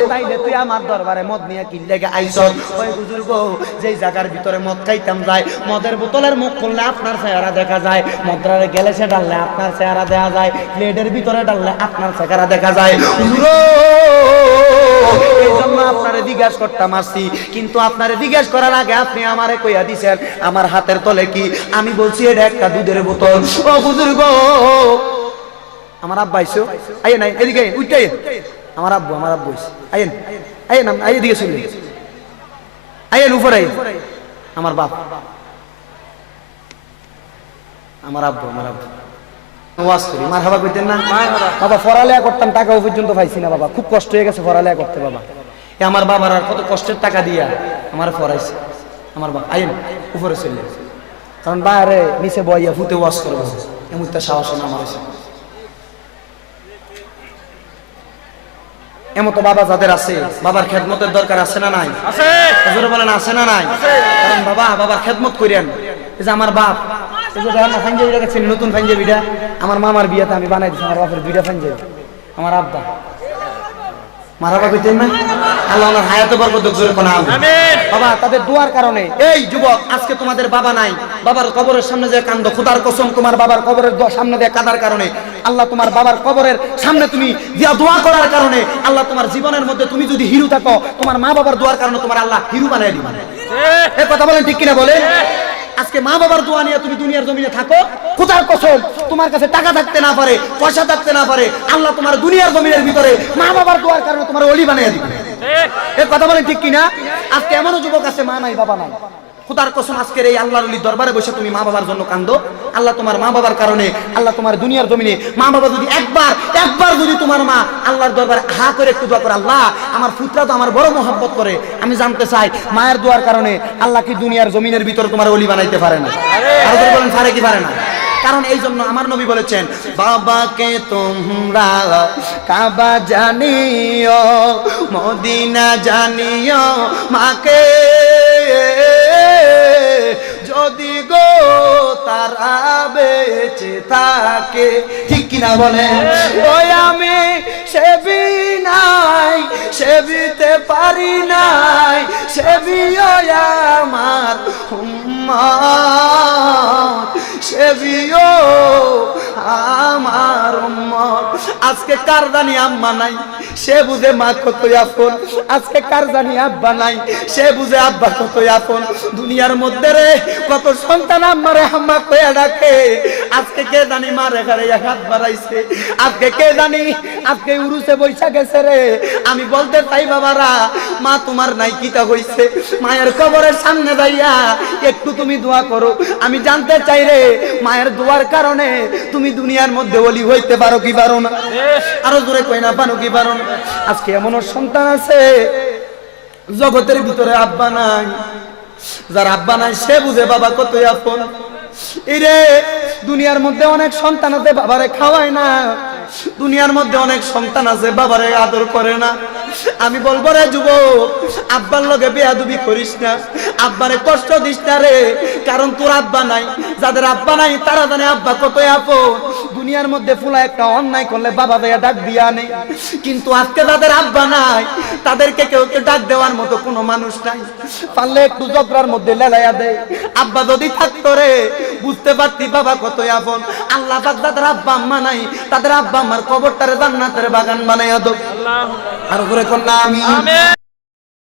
কয় তাইলে তুই আমার দরবারে মদ নিয়ে কি আইস ওই বুজুর্গ যেই জায়গার ভিতরে মদ খাইতাম যায়, মদের মুখ খুললে আপনার চেহারা দেখা যায় গেলে আপনার চেহারা দেখা যায় দেখা যায়। আপনারে করতাম কিন্তু করার আগে আপনি আমারে কইয়া দিছেন, আমার হাতের তলে কি? আমি বলছি, এটা একটা দুধের বোতল। ও বুজুর্গ আমার আব্বা আইসো, আইয়ে নাই, এদিকে উঠতে। আমার আব্বু আমার আব্বু আইয়েন আম- আইয়ে দিকে শুনলেন আইয়েন। উপরে আইয়েন। আমার বাপ। আমার আব্বু আমার আব্বু। ওয়াজ করি মার হাবা কইতেন না? বাবা পড়ালেখা করতাম টাকাও পর্যন্ত পাইছি না বাবা। খুব কষ্ট হয়ে গেছে করতে বাবা। এ আমার বাবার আর কত কষ্টের টাকা দিয়া আমার আমার বাপ আইন উপরে চলে কারণ বাইরে নিচে বইয়া ফুতে ওয়াশ করব। এমন তো সাহস আমার। এমন তো বাবা যাদের আছে বাবার খেদমতের দরকার আছে না নাই? আছে। হুজুরে বলেন আছে না নাই? কারণ বাবা বাবার খেদমত করেন এই যে আমার বাপ এই যে দেখেন না পাঞ্জাবিটা দেখছেন নতুন পাঞ্জাবিটা আমার মামার বিয়াতে আমি বানাই দিচ্ছি আমার বাপের বিড়া পাঞ্জাবি আমার আব্বা। মারাবা না আল্লাহ ওনার হায়াতে বরকত জোরে কোনা বাবা তাদের দোয়ার কারণে। এই যুবক আজকে তোমাদের বাবা নাই। বাবার কবরের সামনে যে কান্দ খুদার কসম তোমার বাবার কবরের সামনে দিয়ে কাদার কারণে। আল্লাহ তোমার বাবার কবরের সামনে তুমি দিয়া দোয়া করার কারণে আল্লাহ তোমার জীবনের মধ্যে তুমি যদি হিরু থাকো তোমার মা বাবার দোয়ার কারণে তোমার আল্লাহ হিরু বানাই দিবেন। এই কথা বলেন ঠিক কিনা বলেন? আজকে মা বাবার দোয়া নিয়ে তুমি দুনিয়ার জমিনে থাকো। খুদার কসম তোমার কাছে টাকা থাকতে না পারে পয়সা থাকতে না পারে আল্লাহ তোমার দুনিয়ার জমিনের ভিতরে মা বাবার দোয়ার কারণে তোমার অলি বানিয়ে দিবে। এ কথা বলেন ঠিক কিনা? আজকে এমনও যুবক আছে মা নাই বাবা নাই। খুদার কসম আজকের এই আল্লাহর অলির দরবারে বসে তুমি মা বাবার জন্য কান্দো। আল্লাহ তোমার মা বাবার কারণে, আল্লাহ তোমার দুনিয়ার জমিনে, মা বাবা যদি একবার একবার যদি তোমার মা আল্লাহর দরবারে হা করে একটু দোয়া করে, আল্লাহ, আমার পুত্রা তো আমার বড় মহাব্বত করে, আমি জানতে চাই, মায়ের দোয়ার কারণে আল্লাহ কি দুনিয়ার জমিনের ভিতরে তোমার অলি বানাইতে পারে না? আর বলেন, পারে কি পারে না? কারণ এই জন্য আমার নবী বলেছেন, বাবাকে তোমরা কাবা জানিও, মদিনা জানিও, মাকে বেঁচে থাকে। ঠিক কিনা বলে? ওই আমি সেবি নাই, সেবিতে পারি নাই সেবিও আমার সেবিও আজকে কার জানি আম্মা নাই? সে বুঝে মা কত আপন। আজকে কার জানি আব্বা নাই? সে বুঝে আব্বা কত আপন। দুনিয়ার মধ্যে রে, কত সন্তান আম্মারে আম্মা কয়ে ডাকে। আজকে কে জানি মা রেখারে হাত বাড়াইছে। আজকে কে জানি, আজকে উরুসে বৈশা গেছে রে। আমি বলতে চাই বাবারা, মা তোমার নাই কিতা হইছে। মায়ের কবরের সামনে যাইয়া একটু তুমি দোয়া করো। আমি জানতে চাই রে, মায়ের দোয়ার কারণে তুমি দুনিয়ার মধ্যে অলি হইতে পারো কি পারো না? আরও জোরে কই না পারো কি পারো আজকে এমন সন্তান আছে, জগতের ভিতরে আব্বা নাই। যার আব্বা নাই, সে বুঝে বাবা কত আপন। এরে দুনিয়ার মধ্যে অনেক সন্তান আছে, বাবারে খাওয়ায় না। দুনিয়ার মধ্যে অনেক সন্তান আছে, বাবারে আদর করে না। আমি বলব রে যুবক, আব্বার লগে বেয়াদুবি করিস না। আব্বারে কষ্ট দিস না রে, কারণ তোর আব্বা নাই। যাদের আব্বা নাই, তারা জানে আব্বা কত আপন। দুনিয়ার মধ্যে ফুলা একটা অন্যায় করলে বাবা দেয়া ডাক দিয়া নেই। কিন্তু আজকে যাদের আব্বা নাই, তাদেরকে কেউ কেউ ডাক দেওয়ার মতো কোনো মানুষ নাই। পারলে একটু জগরার মধ্যে লেলাইয়া দেয় আব্বা যদি থাকতো রে, বুঝতে পারতি বাবা কত আপন। আল্লাহ যাদের আব্বা আম্মা নাই, তাদের আব্বা আম্মার কবরটারে জান্নাতের বাগান বানাইয়া দো। আর করে কন্যা আমি।